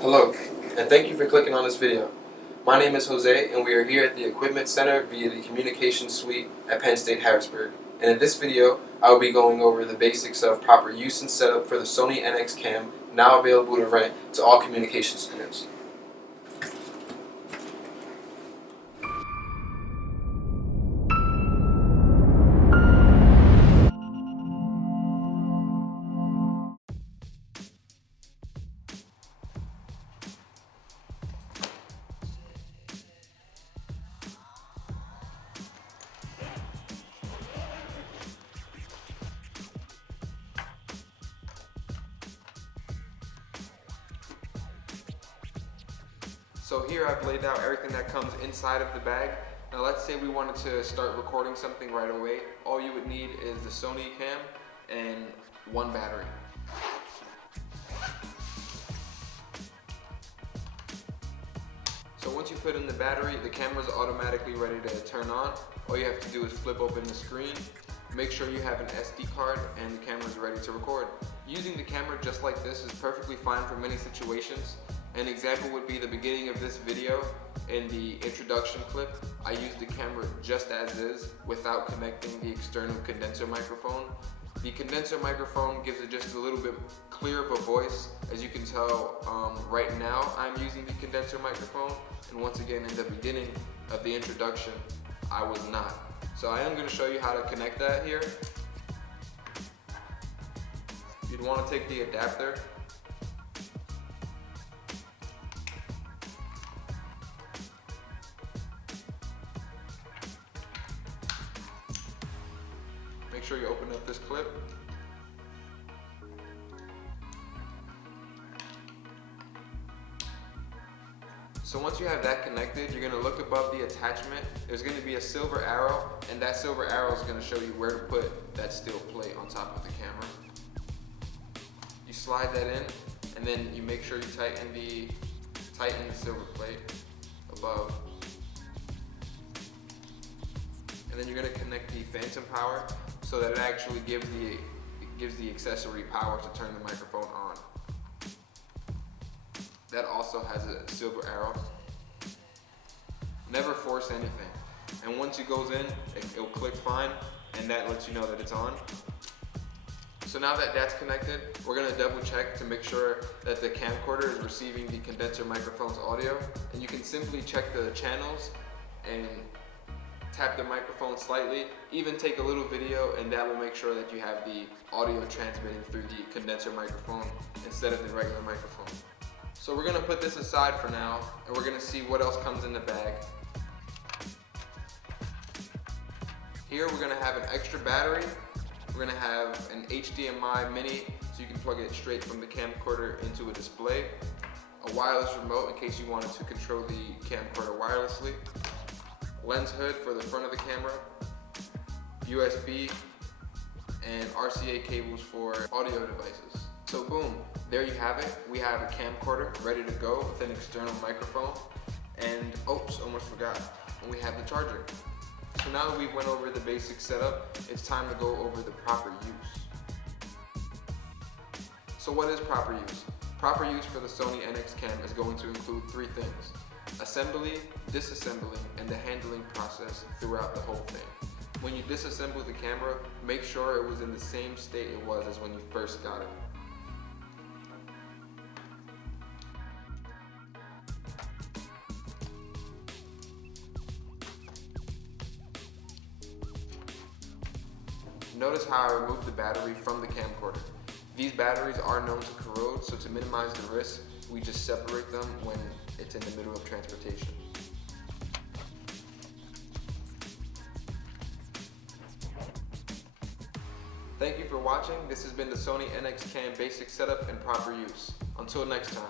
Hello, and thank you for clicking on this video. My name is Jose, and we are here at the Equipment Center via the Communications Suite at Penn State Harrisburg. And in this video, I will be going over the basics of proper use and setup for the Sony NXCAM, now available to rent to all communications students. So here I've laid out everything that comes inside of the bag. Now let's say we wanted to start recording something right away. All you would need is the Sony Cam and one battery. So once you put in the battery, the camera is automatically ready to turn on. All you have to do is flip open the screen, make sure you have an SD card, and the camera is ready to record. Using the camera just like this is perfectly fine for many situations. An example would be the beginning of this video. In the introduction clip, I used the camera just as is without connecting the external condenser microphone. The condenser microphone gives it just a little bit clearer of a voice. As you can tell, right now I'm using the condenser microphone, and once again in the beginning of the introduction, I was not. So I am going to show you how to connect that here. You'd want to take the adapter, make sure you open up this clip. So once you have that connected, you're going to look above the attachment. There's going to be a silver arrow, and that silver arrow is going to show you where to put that steel plate on top of the camera. You slide that in, and then you make sure you tighten the silver plate above. And then you're going to connect the phantom power so that it actually gives the accessory power to turn the microphone on. That also has a silver arrow. Never force anything. And once it goes in, it'll click fine, and that lets you know that it's on. So now that that's connected, we're gonna double check to make sure that the camcorder is receiving the condenser microphone's audio. And you can simply check the channels and tap the microphone slightly, even take a little video, and that will make sure that you have the audio transmitting through the condenser microphone instead of the regular microphone. So we're gonna put this aside for now, and we're gonna see what else comes in the bag. Here we're gonna have an extra battery. We're gonna have an HDMI mini, so you can plug it straight from the camcorder into a display. A wireless remote in case you wanted to control the camcorder wirelessly. Lens hood for the front of the camera. USB and RCA cables for audio devices. So boom, there you have it. We have a camcorder ready to go with an external microphone. And oops, almost forgot, we have the charger. So now that we went over the basic setup, it's time to go over the proper use. So what is proper use? Proper use for the Sony NXCAM is going to include three things: assembly, disassembling, and the handling process throughout the whole thing. When you disassemble the camera, make sure it was in the same state it was as when you first got it. Notice how I removed the battery from the camcorder. These batteries are known to corrode, so to minimize the risk, we just separate them when it's in the middle of transportation. Thank you for watching. This has been the Sony NXCAM basic setup and proper use. Until next time.